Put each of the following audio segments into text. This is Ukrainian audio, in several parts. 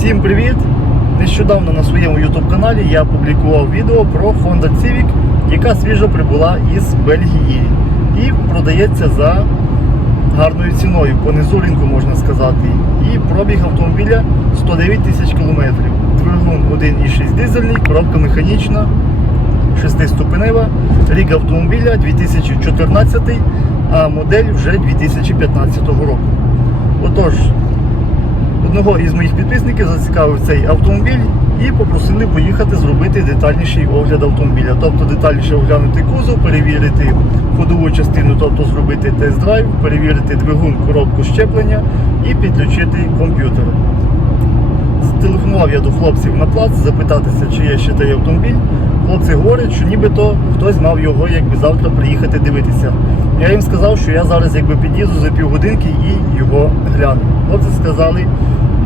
Всім привіт! Нещодавно на своєму YouTube каналі я публікував відео про Honda Civic, яка свіжо прибула із Бельгії і продається за гарною ціною, по низу ринку можна сказати. І пробіг автомобіля 109 тисяч кілометрів. Двигун 1,6 дизельний, коробка механічна, 6-ступенева, рік автомобіля 2014, а модель вже 2015 року. Отож, Одного із моїх підписників зацікавив цей автомобіль і попросили поїхати зробити детальніший огляд автомобіля. Тобто детальніше оглянути кузов, перевірити ходову частину, тобто зробити тест-драйв, перевірити двигун, коробку щеплення і підключити комп'ютер. Зателефонував я до хлопців на плац запитатися, чи є ще той автомобіль. Хлопці говорять, що нібито хтось мав його якби завтра приїхати дивитися. Я їм сказав, що я зараз якби під'їду за півгодинки і його гляну. Хлопці сказали,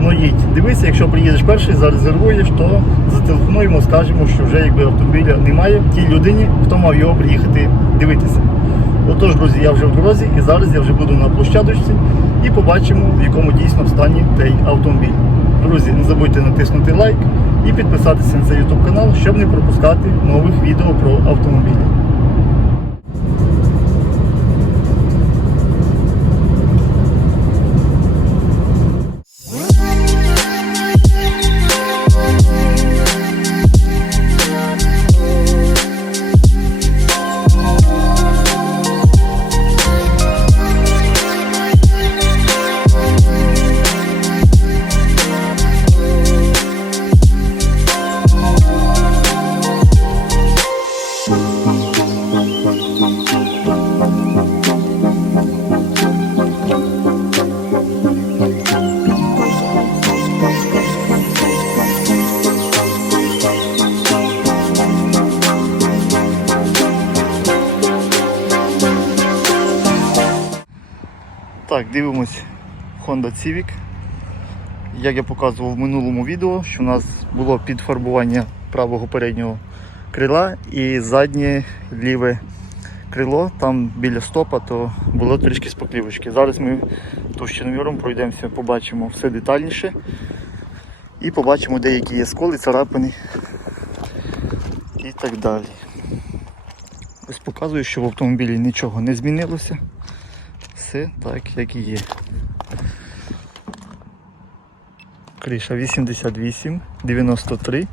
ну їдь, дивися, якщо приїдеш перший, зарезервуєш, то зателефонуємо, скажемо, що вже якби автомобіля немає тій людині, хто мав його приїхати дивитися. Отож, друзі, я вже в дорозі і зараз я вже буду на площадочці і побачимо, в якому дійсно стані цей автомобіль. Друзі, не забудьте натиснути лайк і підписатися на цей YouTube канал, щоб не пропускати нових відео про автомобілі. Honda Civic. Як я показував в минулому відео, що у нас було підфарбування правого переднього крила і заднє ліве крило, там біля стопа, то було трішки споклівочки. Зараз ми товщиновіром пройдемося, побачимо все детальніше і побачимо деякі є сколи, царапини і так далі. Ось показую, що в автомобілі нічого не змінилося все так, як і є. Криша 88, 93,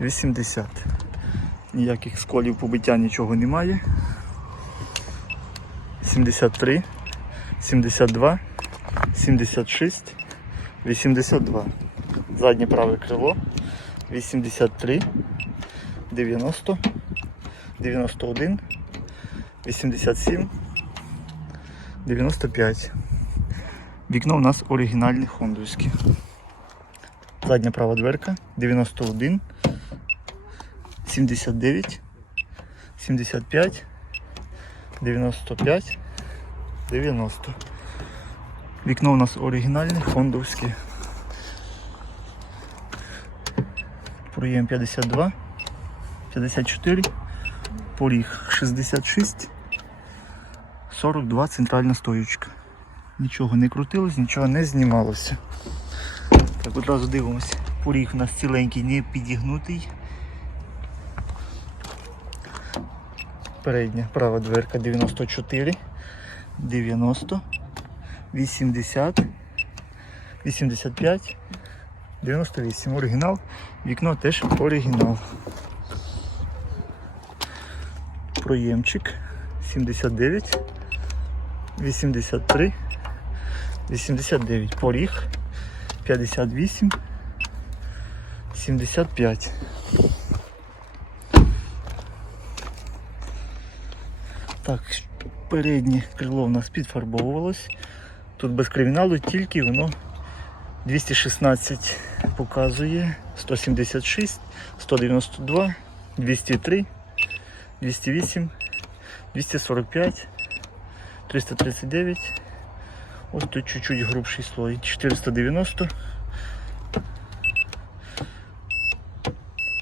80. Ніяких сколів побиття нічого немає. 73, 72, 76, 82. Заднє праве крило. 83, 90, 91, 87. 95. Вікно у нас оригінальне хондовське. Задня права дверка 91, 79, 75, 95, 90. Вікно у нас оригінальне, хондовське. Проєм 52, 54, поріг 66. 42 центральна стоючка. Нічого не крутилось, нічого не знімалося. Так, одразу дивимося. Поріг у нас ціленький, не підігнутий. Передня права дверка 94, 90, 80, 85, 98. Оригінал. Вікно теж оригінал. Проємчик 79. 83, 89, поріг, 58, 75. Так, переднє крило у нас підфарбовувалось. Тут без криміналу, тільки воно 216 показує, 176, 192, 203, 208, 245. 339. Ось тут чуть-чуть грубший слой. 490.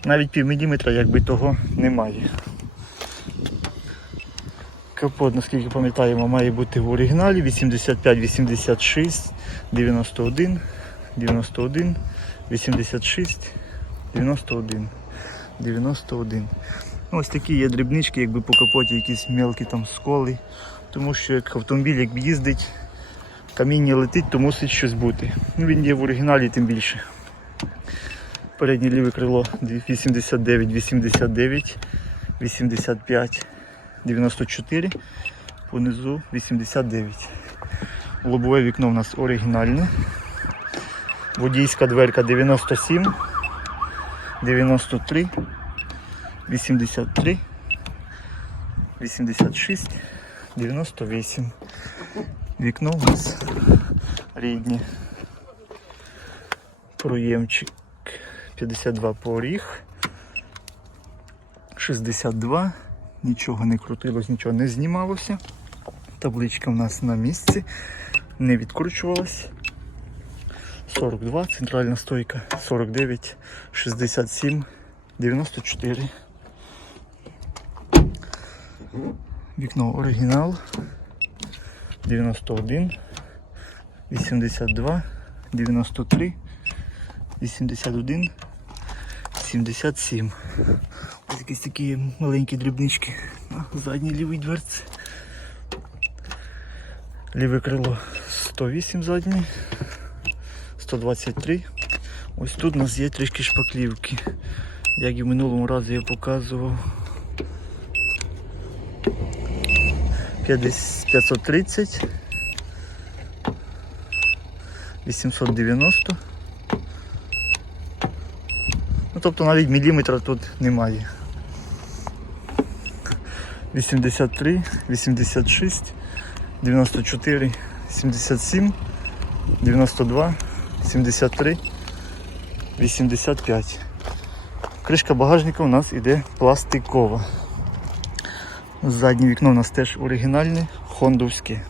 Навіть пів міліметра якби того немає. Капот, наскільки пам'ятаємо, має бути в оригіналі 85, 86, 91, 91, 86, 91, 91. Ну, Ось такі є дрібнички, якби по капоті якісь мелкі там сколи. Тому що як автомобіль як їздить, каміння летить, то мусить щось бути. Ну, він є в оригіналі тим більше. Переднє ліве крило 89, 89, 85, 94, понизу 89. Лобове вікно у нас оригінальне. Водійська дверка 97, 93, 83, 86, 98. Вікно у нас рідні. Проємчик 52 поріг. 62. Нічого не крутилось, нічого не знімалося. Табличка в нас на місці, не відкручувалась. 42, центральна стойка, 49, 67, 94. Вікно оригінал. 91, 82, 93, 81, 77. Ось якісь такі маленькі дрібнички на задній лівій дверці. Ліве крило 108 заднє, 123. Ось тут у нас є трішки шпаклівки. Як і в минулому разі я показував. 530 890 Ну тобто навіть міліметра тут немає. 83, 86, 94, 77, 92, 73, 85. Кришка багажника у нас іде пластикова. Заднє вікно у нас теж оригінальне, хондовське.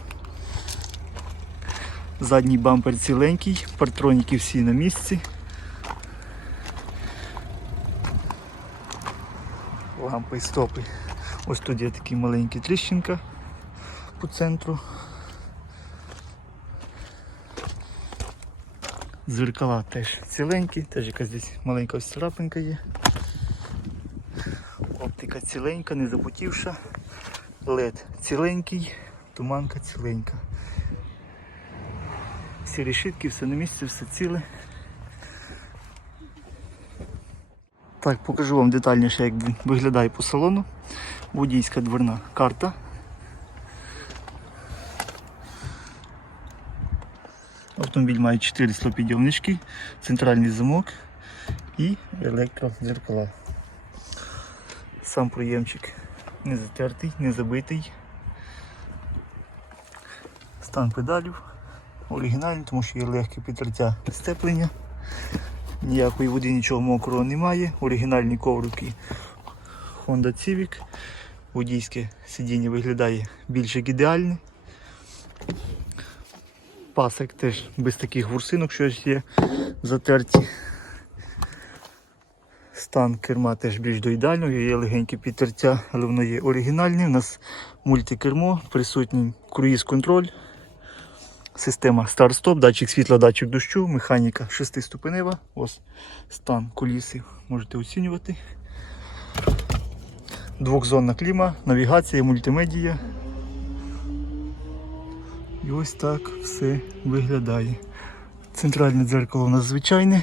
Задній бампер ціленький, партроніки всі на місці. Лампи і стопи. Ось тут є така маленька тріщинка по центру. Зеркала теж ціленькі, теж якась десь маленька ось царапинка є. Оптика ціленька, не запотівша. LED ціленький, туманка ціленька. Всі решітки, все на місці, все ціле. Так, покажу вам детальніше, як виглядає по салону. Водійська дверна карта. Автомобіль має 4 склопідйомнички, центральний замок і електродзеркала. Сам проємчик не затертий, не забитий. Стан педалів оригінальний, тому що є легке підтертя степлення. Ніякої води, нічого мокрого немає. Оригінальні коврики Honda Civic. Водійське сидіння виглядає більш як ідеальне. Пасик теж без таких ворсинок, що є затерті. Стан керма теж більш до ідеального, є легеньке підтертя, але воно є оригінальне. У нас мультикермо, присутній круїз-контроль, система старт-стоп, датчик світла, датчик дощу, механіка 6-ступенева. Ось стан коліси можете оцінювати. Двохзонна кліма, навігація, мультимедія. І ось так все виглядає. Центральне дзеркало у нас звичайне.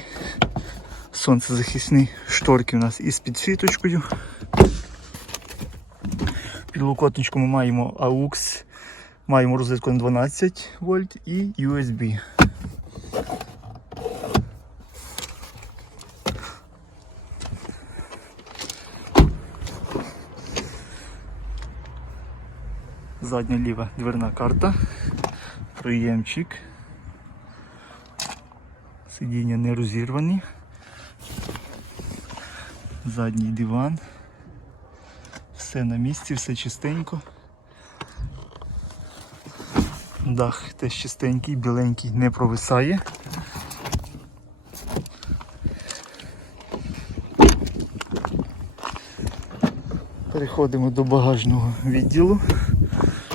Сонцезахисні шторки у нас із підсвіточкою. Під локотничку ми маємо AUX, маємо розетку на 12 вольт і USB. Задня ліва дверна карта, приємчик. Сидіння не розірвані. Задній диван. Все на місці, все чистенько. Дах теж чистенький, біленький, не провисає. Переходимо до багажного відділу.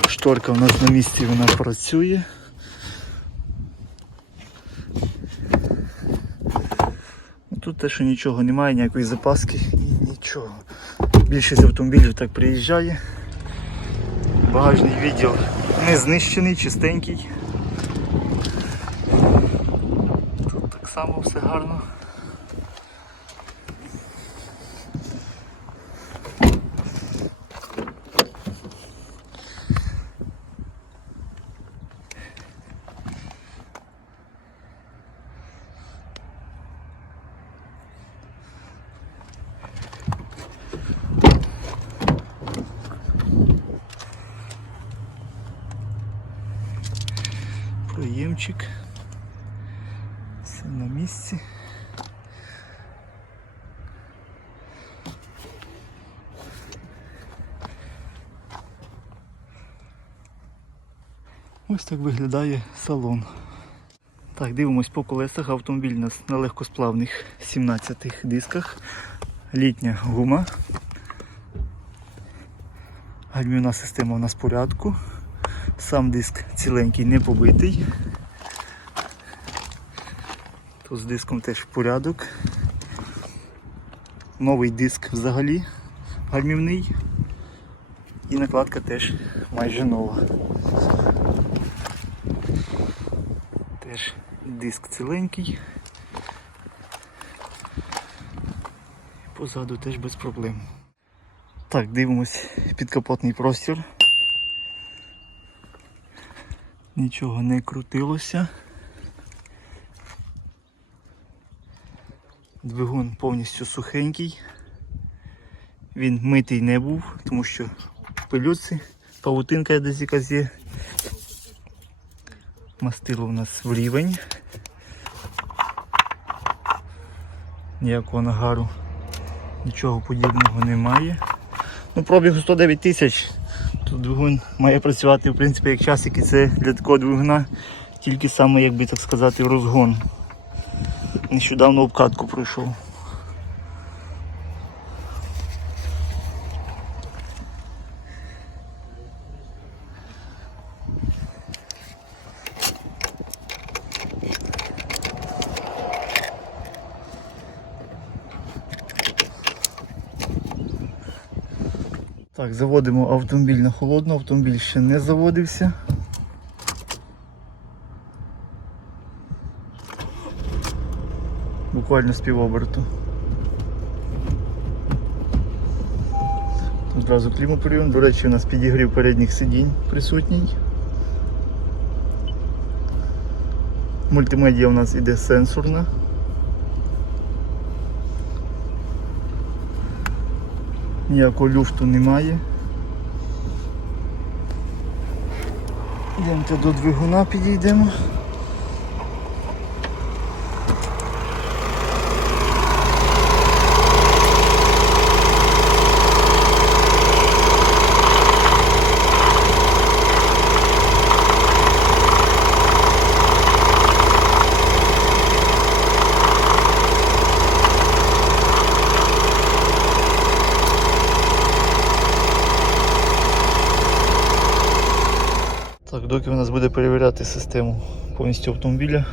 Шторка у нас на місці вона працює. Тут те, що нічого немає, ніякої запаски і нічого. Більшість автомобілів так приїжджає. Багажний відділ не знищений, чистенький. Тут так само все гарно. Проємчик. Все на місці. Ось так виглядає салон. Так, дивимось по колесах. Автомобіль у нас на легкосплавних 17 дисках. Літня гума. Гальмівна система у нас в порядку. Сам диск ціленький, не побитий. Тут з диском теж порядок. Новий диск взагалі гальмівний. І накладка теж майже нова. Теж диск ціленький. Позаду теж без проблем. Так, дивимось підкапотний простір. Нічого не крутилося. Двигун повністю сухенький. Він митий не був, тому що в пилюці, павутинка десь якась є. Мастило у нас в рівень. Ніякого нагару, нічого подібного немає. Ну, пробігу 109 тисяч. Тут двигун має працювати в принципі як часик і це для такого двигуна тільки саме, як би так сказати, розгон. Нещодавно обкатку пройшов. Так, заводимо автомобіль на холодну, автомобіль ще не заводився. Буквально з півоберту. Одразу клімоприйом. До речі, у нас підігрів передніх сидінь присутній. Мультимедіа у нас іде сенсорна. Ніякого люфту немає. Йдемте до двигуна підійдемо. Так, доки у нас буде перевіряти систему повністю автомобіля,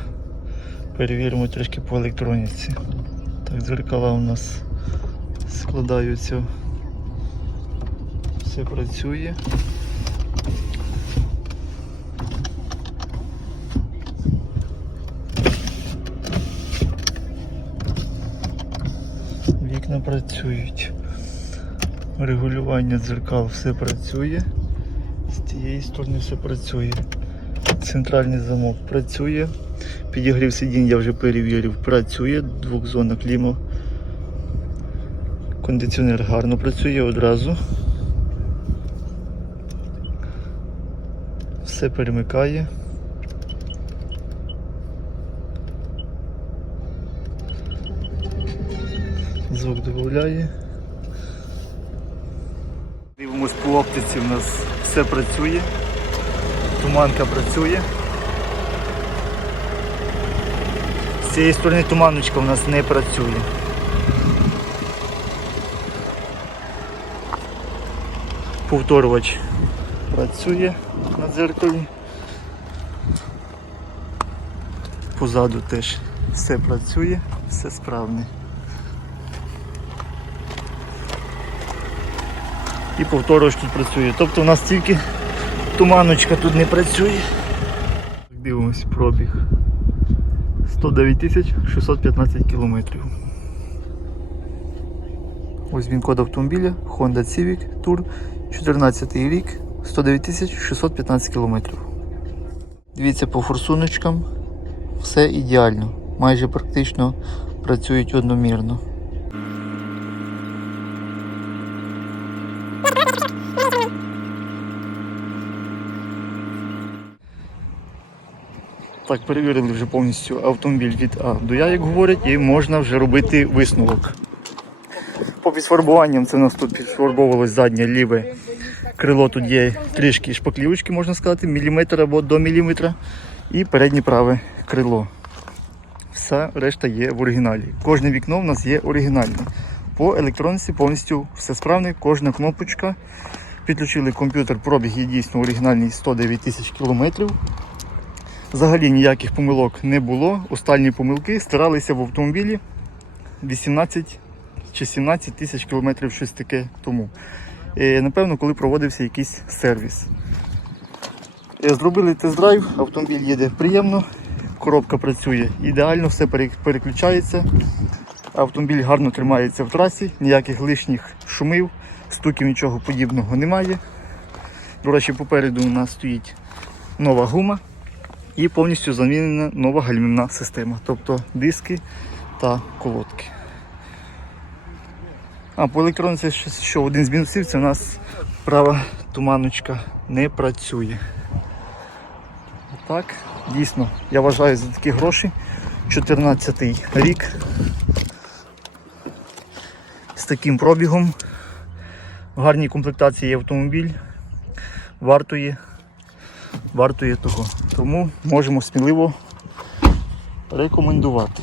перевіримо трішки по електроніці. Так, дзеркала у нас складаються. Все працює. Вікна працюють. Регулювання дзеркал все працює. З тієї сторони все працює. Центральний замок працює. Підігрів сидінь я вже перевірив, працює, двохзонна клімо. Кондиціонер гарно працює одразу. Все перемикає. Звук додає. Дивимось по оптиці, у нас все працює. Туманка працює. З цієї сторони туманочка у нас не працює. Повторювач працює на дзеркалі. Позаду теж все працює, все справне. І повторювач тут працює. Тобто у нас тільки туманочка тут не працює. Дивимось пробіг. 109 615 кілометрів. Ось він код автомобіля Honda Civic Tour 14 рік 109 615 кілометрів. Дивіться по форсуночкам. Все ідеально. Майже практично працюють одномірно. Так, перевірили вже повністю автомобіль від А до Я, як говорять, і можна вже робити висновок. По підфарбуванням це у нас тут підфарбовувалось заднє ліве крило. Тут є трішки шпаклівочки, можна сказати, міліметр або до міліметра. І переднє праве крило. Вся решта є в оригіналі. Кожне вікно в нас є оригінальне. По електроніці повністю все справне, кожна кнопочка. Підключили комп'ютер, пробіг є дійсно оригінальний 109 тисяч кілометрів. Взагалі ніяких помилок не було. Останні помилки старалися в автомобілі 18 чи 17 тисяч кілометрів щось таке тому. Е, Напевно, коли проводився якийсь сервіс. Е, Зробили тест-драйв, автомобіль їде приємно, коробка працює ідеально, все переключається. Автомобіль гарно тримається в трасі, ніяких лишніх шумів, стуків, нічого подібного немає. До речі, попереду у нас стоїть нова гума і повністю замінена нова гальмівна система, тобто диски та колодки. А по електроніці ще- що один з мінусів це у нас права туманочка не працює. Так, дійсно, я вважаю за такі гроші 14 рік з таким пробігом. В гарній комплектації є автомобіль. Вартує, вартує того. Тому можемо сміливо рекомендувати.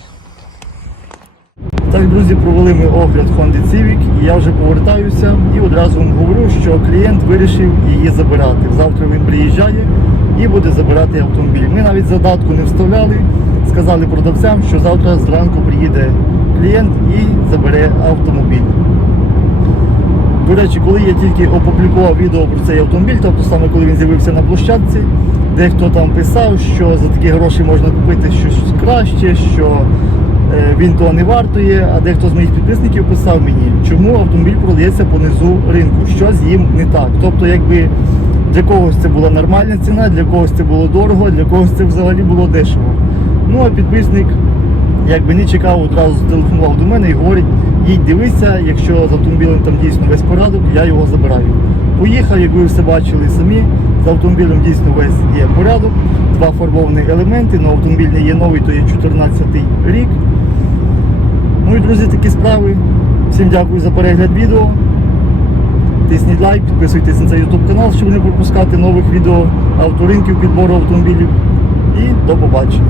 Так, друзі, провели ми огляд Honda Civic і я вже повертаюся і одразу вам говорю, що клієнт вирішив її забирати. Завтра він приїжджає і буде забирати автомобіль. Ми навіть задатку не вставляли, сказали продавцям, що завтра зранку приїде клієнт і забере автомобіль. До речі, коли я тільки опублікував відео про цей автомобіль, тобто саме коли він з'явився на площадці, дехто там писав, що за такі гроші можна купити щось краще, що е, він того не вартує, а дехто з моїх підписників писав мені, чому автомобіль продається по низу ринку, що з ним не так. Тобто, якби для когось це була нормальна ціна, для когось це було дорого, для когось це взагалі було дешево. Ну а підписник якби не чекав, одразу зателефонував до мене і говорить, їдь дивися, якщо з автомобілем там дійсно весь порядок, я його забираю. Поїхав, як ви все бачили самі, з автомобілем дійсно весь є порядок, два фарбовані елементи, але автомобіль не є новий, то є 14 рік. Ну і друзі, такі справи. Всім дякую за перегляд відео. Тисніть лайк, підписуйтесь на цей YouTube канал, щоб не пропускати нових відео авторинків, підбору автомобілів. І до побачення.